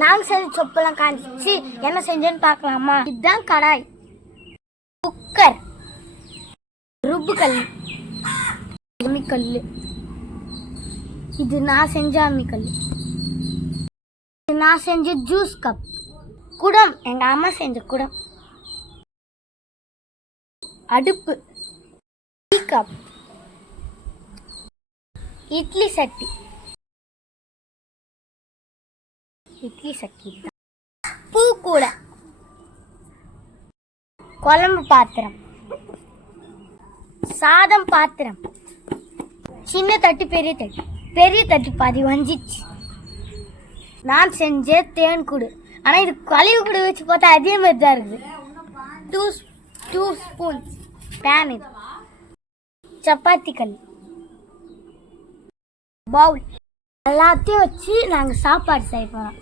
நாங்கள் செஞ்ச சொப்பெல்லாம் காஞ்சிச்சு. என்ன செஞ்சேன்னு பார்க்கலாமா? இதுதான் கடாய், குக்கர், ருப்பு கல், அம்மிக்கல். இது நான் செஞ்ச அம்மிக்கல். நான் செஞ்ச ஜூஸ் கப், குடம், எங்க அம்மா செஞ்ச குடம், அடுப்பு, டீ கப், இட்லி சட்டி, பூக்கூடை, குழம்பு பாத்திரம், சாதம் பாத்திரம், சின்ன தட்டு, பெரிய தட்டு பாதி வஞ்சிச்சு. நான் செஞ்ச தேன் கூடு. ஆனால் இது கழிவு கூடு வச்சு பார்த்தா அதே மாதிரி தான் இருக்குது. 2 ஸ்பூன்ஸ் பேன், இது சப்பாத்தி கல், பவுல், எல்லாத்தையும் வச்சு நாங்கள் சாப்பாடு செய்ய போகிறோம்.